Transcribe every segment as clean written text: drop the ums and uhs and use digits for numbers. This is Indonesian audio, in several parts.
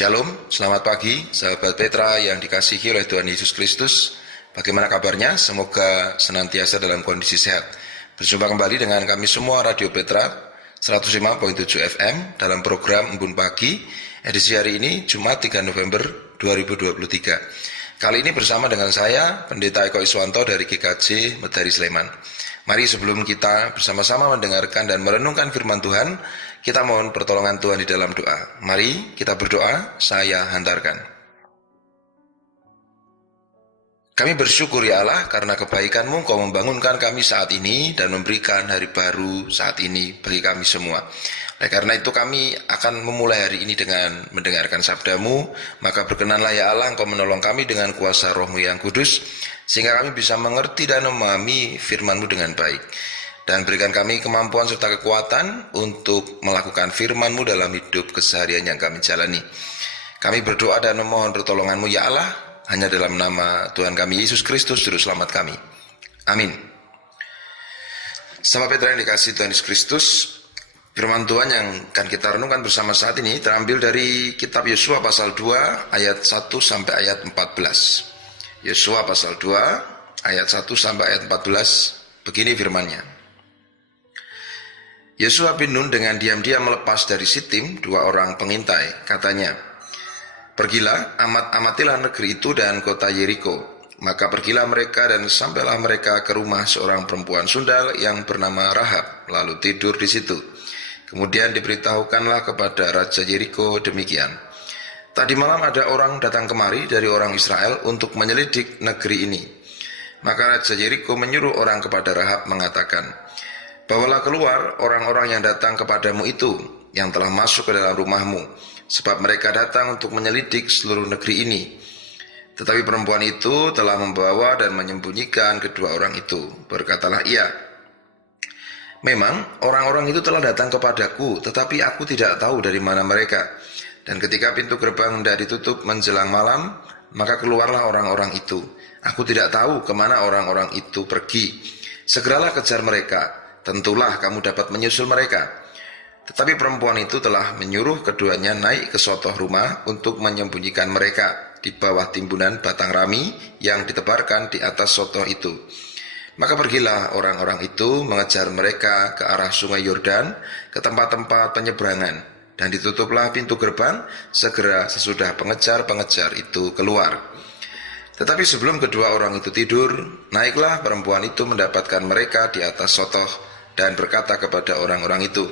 Shalom, selamat pagi sahabat Petra yang dikasihi oleh Tuhan Yesus Kristus. Bagaimana kabarnya? Semoga senantiasa dalam kondisi sehat. Berjumpa kembali dengan kami semua Radio Petra 105.7 FM dalam program Embun Pagi, edisi hari ini Jumat 3 November 2023. Kali ini bersama dengan saya, Pendeta Eko Iswanto dari GKJ Medari Sleman. Mari sebelum kita bersama-sama mendengarkan dan merenungkan firman Tuhan, kita mohon pertolongan Tuhan di dalam doa. Mari kita berdoa, saya hantarkan. Kami bersyukur ya Allah karena kebaikan-Mu Kau membangunkan kami saat ini dan memberikan hari baru saat ini bagi kami semua. Oleh karena itu kami akan memulai hari ini dengan mendengarkan sabda-Mu, maka berkenanlah ya Allah Engkau menolong kami dengan kuasa Roh-Mu yang kudus, sehingga kami bisa mengerti dan memahami firman-Mu dengan baik. Dan berikan kami kemampuan serta kekuatan untuk melakukan firman-Mu dalam hidup keseharian yang kami jalani. Kami berdoa dan memohon pertolongan-Mu ya Allah, hanya dalam nama Tuhan kami Yesus Kristus, Juru Selamat kami. Amin. Sahabat Petra yang dikasihi Tuhan Yesus Kristus, firman Tuhan yang akan kita renungkan bersama saat ini terambil dari kitab Yosua pasal 2 ayat 1 sampai ayat 14. Yosua pasal 2 ayat 1 sampai ayat 14, begini firman-Nya. Yosua bin Nun dengan diam-diam melepas dari Sitim 2 orang pengintai. Katanya, "Pergilah, amatilah negeri itu dan kota Yeriko." Maka pergilah mereka dan sampailah mereka ke rumah seorang perempuan sundal yang bernama Rahab, lalu tidur di situ. Kemudian diberitahukanlah kepada Raja Yeriko demikian, "Tadi malam ada orang datang kemari dari orang Israel untuk menyelidik negeri ini." Maka Raja Yeriko menyuruh orang kepada Rahab mengatakan, "Bawalah keluar orang-orang yang datang kepadamu itu, yang telah masuk ke dalam rumahmu, sebab mereka datang untuk menyelidik seluruh negeri ini." Tetapi perempuan itu telah membawa dan menyembunyikan kedua orang itu. Berkatalah ia, "Memang orang-orang itu telah datang kepadaku, tetapi aku tidak tahu dari mana mereka. Dan ketika pintu gerbang hendak ditutup menjelang malam, maka keluarlah orang-orang itu. Aku tidak tahu kemana orang-orang itu pergi. Segeralah kejar mereka. Tentulah kamu dapat menyusul mereka." Tetapi perempuan itu telah menyuruh keduanya naik ke sotoh rumah untuk menyembunyikan mereka di bawah timbunan batang rami yang ditebarkan di atas sotoh itu. Maka pergilah orang-orang itu mengejar mereka ke arah sungai Yordan, ke tempat-tempat penyeberangan, dan ditutuplah pintu gerbang segera sesudah pengejar-pengejar itu keluar. Tetapi sebelum kedua orang itu tidur, naiklah perempuan itu mendapatkan mereka di atas sotoh dan berkata kepada orang-orang itu,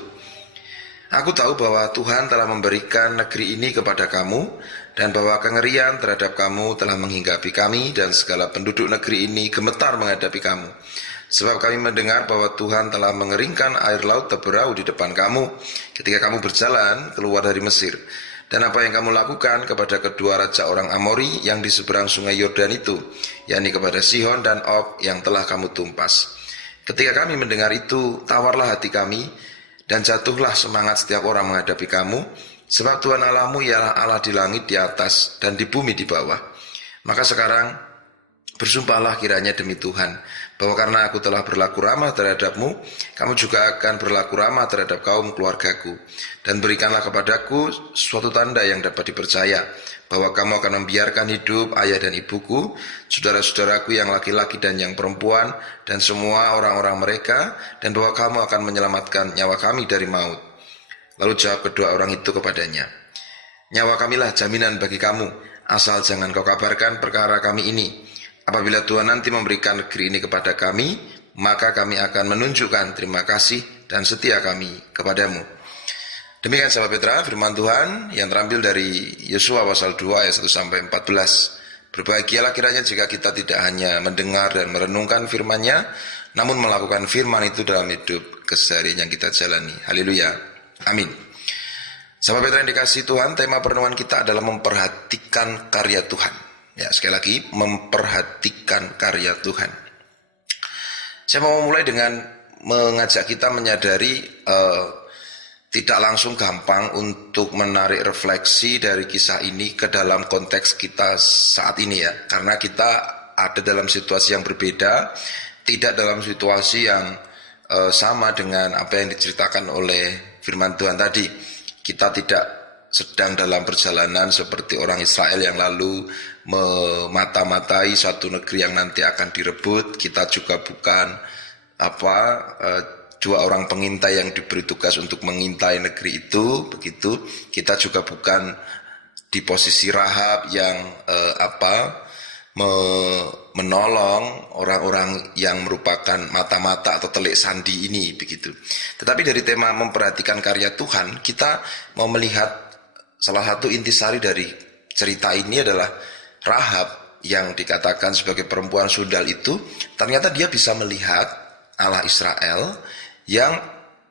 "Aku tahu bahwa Tuhan telah memberikan negeri ini kepada kamu, dan bahwa kengerian terhadap kamu telah menghinggapi kami, dan segala penduduk negeri ini gemetar menghadapi kamu. Sebab kami mendengar bahwa Tuhan telah mengeringkan air laut Teberau di depan kamu ketika kamu berjalan keluar dari Mesir. Dan apa yang kamu lakukan kepada kedua raja orang Amori yang di seberang sungai Yordan itu, yakni kepada Sihon dan Og yang telah kamu tumpas. Ketika kami mendengar itu, tawarlah hati kami, dan jatuhlah semangat setiap orang menghadapi kamu, sebab Tuhan Allahmu ialah Allah di langit di atas dan di bumi di bawah. Maka sekarang bersumpahlah kiranya demi Tuhan, bahwa karena aku telah berlaku ramah terhadapmu, kamu juga akan berlaku ramah terhadap kaum keluargaku. Dan berikanlah kepadaku suatu tanda yang dapat dipercaya, bahwa kamu akan membiarkan hidup ayah dan ibuku, saudara-saudaraku yang laki-laki dan yang perempuan, dan semua orang-orang mereka, dan bahwa kamu akan menyelamatkan nyawa kami dari maut." Lalu jawab kedua orang itu kepadanya, "Nyawa kamilah jaminan bagi kamu, asal jangan kau kabarkan perkara kami ini. Apabila Tuhan nanti memberikan negeri ini kepada kami, maka kami akan menunjukkan terima kasih dan setia kami kepadamu." Demikian sahabat Petra, firman Tuhan yang terambil dari Yosua pasal 2 ayat 1 sampai 14. Berbahagialah kiranya jika kita tidak hanya mendengar dan merenungkan firman-Nya, namun melakukan firman itu dalam hidup keseharian yang kita jalani. Haleluya. Amin. Sahabat Petra yang dikasihi Tuhan, tema perenungan kita adalah memperhatikan karya Tuhan. Ya, sekali lagi, memperhatikan karya Tuhan. Saya mau memulai dengan mengajak kita menyadari tidak langsung gampang untuk menarik refleksi dari kisah ini ke dalam konteks kita saat ini ya. Karena kita ada dalam situasi yang berbeda, tidak dalam situasi yang sama dengan apa yang diceritakan oleh firman Tuhan tadi. Kita tidak sedang dalam perjalanan seperti orang Israel yang lalu memata-matai suatu negeri yang nanti akan direbut. Kita juga bukan dua orang pengintai yang diberi tugas untuk mengintai negeri itu, begitu. Kita juga bukan di posisi Rahab yang menolong orang-orang yang merupakan mata-mata atau telik sandi ini, begitu. Tetapi dari tema memperhatikan karya Tuhan, kita mau melihat salah satu intisari dari cerita ini adalah Rahab yang dikatakan sebagai perempuan sundal itu, ternyata dia bisa melihat Allah Israel yang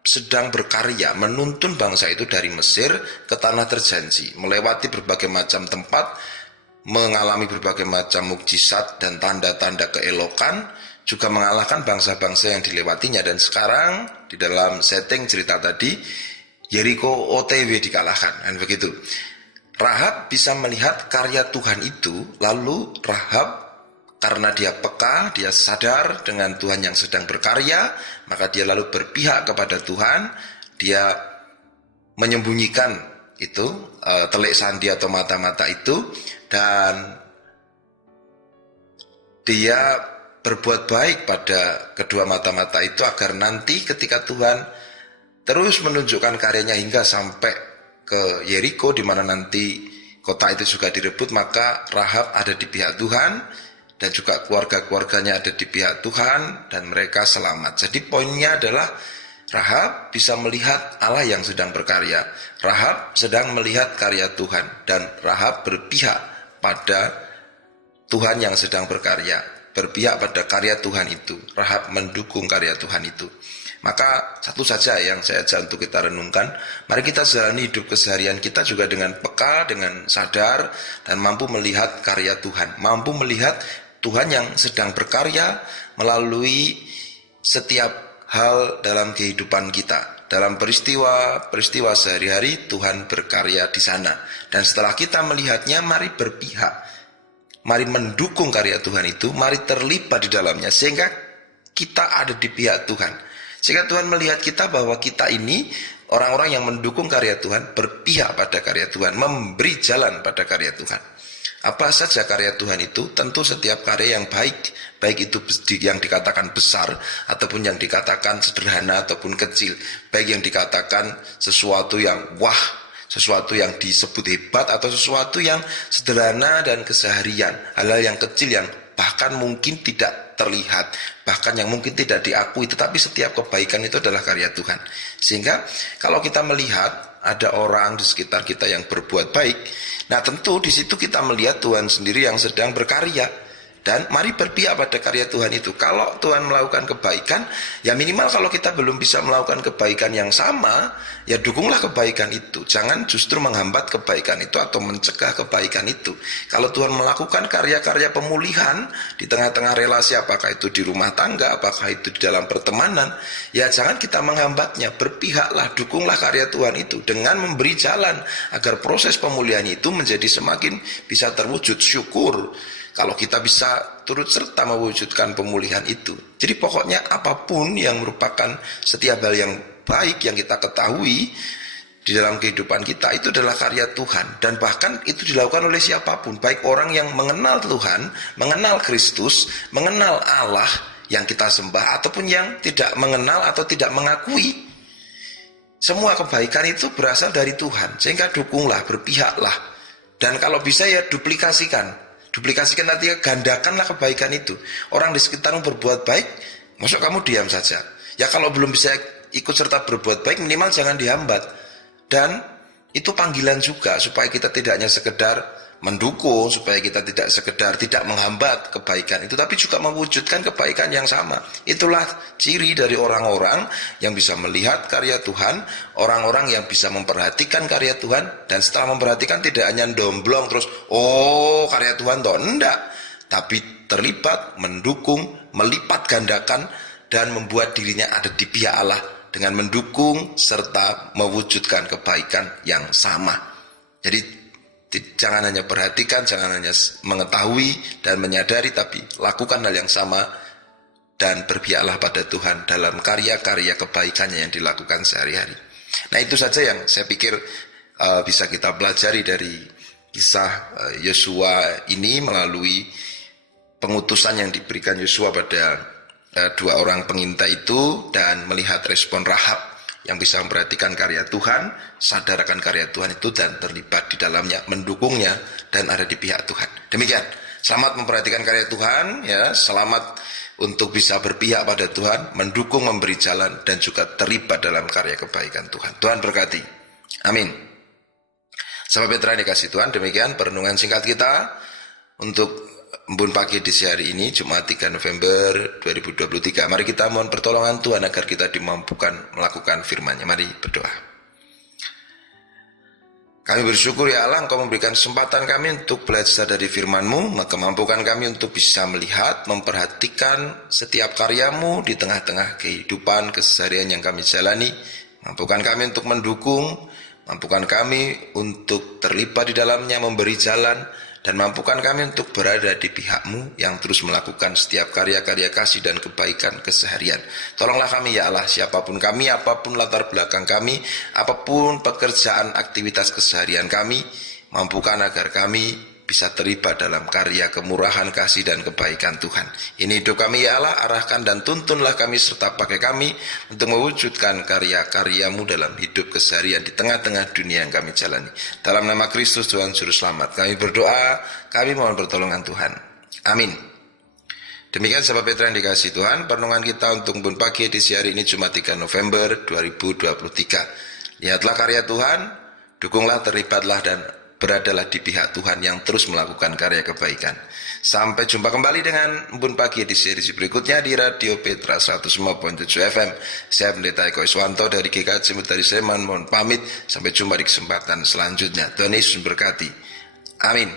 sedang berkarya menuntun bangsa itu dari Mesir ke tanah terjanji, melewati berbagai macam tempat, mengalami berbagai macam mukjizat dan tanda-tanda keelokan, juga mengalahkan bangsa-bangsa yang dilewatinya. Dan sekarang di dalam setting cerita tadi, Yeriko OTW dikalahkan, dan begitu. Rahab bisa melihat karya Tuhan itu, lalu Rahab karena dia peka, dia sadar dengan Tuhan yang sedang berkarya, maka dia lalu berpihak kepada Tuhan. Dia menyembunyikan itu telik sandi atau mata-mata itu, dan dia berbuat baik pada kedua mata-mata itu agar nanti ketika Tuhan terus menunjukkan karyanya hingga sampai ke Yeriko, di mana nanti kota itu juga direbut, maka Rahab ada di pihak Tuhan dan juga keluarga-keluarganya ada di pihak Tuhan dan mereka selamat. Jadi poinnya adalah Rahab bisa melihat Allah yang sedang berkarya. Rahab sedang melihat karya Tuhan dan Rahab berpihak pada Tuhan yang sedang berkarya, berpihak pada karya Tuhan itu. Rahab mendukung karya Tuhan itu. Maka satu saja yang saya ajak untuk kita renungkan, mari kita jalani hidup keseharian kita juga dengan peka, dengan sadar, dan mampu melihat karya Tuhan, mampu melihat Tuhan yang sedang berkarya melalui setiap hal dalam kehidupan kita. Dalam peristiwa sehari-hari Tuhan berkarya di sana. Dan setelah kita melihatnya, mari berpihak, mari mendukung karya Tuhan itu, mari terlibat di dalamnya sehingga kita ada di pihak Tuhan. Sehingga Tuhan melihat kita bahwa kita ini orang-orang yang mendukung karya Tuhan, berpihak pada karya Tuhan, memberi jalan pada karya Tuhan. Apa saja karya Tuhan itu? Tentu setiap karya yang baik, baik itu yang dikatakan besar ataupun yang dikatakan sederhana ataupun kecil, baik yang dikatakan sesuatu yang wah, sesuatu yang disebut hebat atau sesuatu yang sederhana dan keseharian, hal-hal yang kecil yang bahkan mungkin tidak terlihat, bahkan yang mungkin tidak diakui, tetapi setiap kebaikan itu adalah karya Tuhan. Sehingga kalau kita melihat ada orang di sekitar kita yang berbuat baik, nah tentu di situ kita melihat Tuhan sendiri yang sedang berkarya. Dan mari berpihak pada karya Tuhan itu. Kalau Tuhan melakukan kebaikan, ya minimal kalau kita belum bisa melakukan kebaikan yang sama, ya dukunglah kebaikan itu. Jangan justru menghambat kebaikan itu atau mencegah kebaikan itu. Kalau Tuhan melakukan karya-karya pemulihan di tengah-tengah relasi, apakah itu di rumah tangga, apakah itu di dalam pertemanan, ya jangan kita menghambatnya. Berpihaklah, dukunglah karya Tuhan itu dengan memberi jalan agar proses pemulihan itu menjadi semakin bisa terwujud. Syukur kalau kita bisa turut serta mewujudkan pemulihan itu. Jadi pokoknya apapun yang merupakan setiap hal yang baik yang kita ketahui di dalam kehidupan kita, itu adalah karya Tuhan. Dan bahkan itu dilakukan oleh siapapun, baik orang yang mengenal Tuhan, mengenal Kristus, mengenal Allah yang kita sembah, ataupun yang tidak mengenal atau tidak mengakui. Semua kebaikan itu berasal dari Tuhan. Sehingga dukunglah, berpihaklah. Dan kalau bisa ya duplikasikan artinya gandakanlah kebaikan itu. Orang di sekitarmu berbuat baik, masuk kamu diam saja. Ya kalau belum bisa ikut serta berbuat baik, minimal jangan dihambat. Dan itu panggilan juga supaya kita tidak hanya sekedar mendukung, supaya kita tidak sekedar tidak menghambat kebaikan itu, tapi juga mewujudkan kebaikan yang sama. Itulah ciri dari orang-orang yang bisa melihat karya Tuhan, orang-orang yang bisa memperhatikan karya Tuhan, dan setelah memperhatikan tidak hanya domblong terus, oh karya Tuhan toh, enggak, tapi terlibat, mendukung, melipat gandakan, dan membuat dirinya ada di pihak Allah dengan mendukung serta mewujudkan kebaikan yang sama. Jadi jangan hanya perhatikan, jangan hanya mengetahui dan menyadari, tapi lakukan hal yang sama dan berpihaklah pada Tuhan dalam karya-karya kebaikannya yang dilakukan sehari-hari. Nah itu saja yang saya pikir bisa kita pelajari dari kisah Yosua ini melalui pengutusan yang diberikan Yosua pada dua orang pengintai itu, dan melihat respon Rahab yang bisa memperhatikan karya Tuhan, sadar akan karya Tuhan itu dan terlibat di dalamnya, mendukungnya dan ada di pihak Tuhan. Demikian, selamat memperhatikan karya Tuhan, ya, selamat untuk bisa berpihak pada Tuhan, mendukung, memberi jalan, dan juga terlibat dalam karya kebaikan Tuhan. Tuhan berkati. Amin. Sahabat Petra yang dikasih Tuhan, demikian perenungan singkat kita untuk Embun Pagi edisi hari ini, Jumat 3 November 2023. Mari kita mohon pertolongan Tuhan agar kita dimampukan melakukan firman-Nya. Mari berdoa. Kami bersyukur ya Allah, Engkau memberikan kesempatan kami untuk belajar dari firman-Mu, maka mampukan kami untuk bisa melihat, memperhatikan setiap karya-Mu di tengah-tengah kehidupan keseharian yang kami jalani. Mampukan kami untuk mendukung, mampukan kami untuk terlibat di dalamnya, memberi jalan, dan mampukan kami untuk berada di pihak-Mu yang terus melakukan setiap karya-karya kasih dan kebaikan keseharian. Tolonglah kami ya Allah, siapapun kami, apapun latar belakang kami, apapun pekerjaan aktivitas keseharian kami, mampukan agar kami bisa terlibat dalam karya kemurahan, kasih, dan kebaikan Tuhan. Ini hidup kami ya Allah, arahkan dan tuntunlah kami serta pakai kami untuk mewujudkan karya-karya-Mu dalam hidup keseharian di tengah-tengah dunia yang kami jalani. Dalam nama Kristus Tuhan Juru Selamat kami berdoa, kami mohon pertolongan Tuhan. Amin. Demikian sahabat Petra yang dikasih Tuhan, perenungan kita untuk Embun Pagi edisi hari ini Jumat 3 November 2023. Lihatlah karya Tuhan, dukunglah, terlibatlah, dan beradalah di pihak Tuhan yang terus melakukan karya kebaikan. Sampai jumpa kembali dengan Embun Pagi di seri berikutnya di Radio Petra 105.7 FM. Saya Pendeta Eko Iswanto dari GKJ Mutari Sleman, mohon pamit. Sampai jumpa di kesempatan selanjutnya. Tuhan Yesus memberkati. Amin.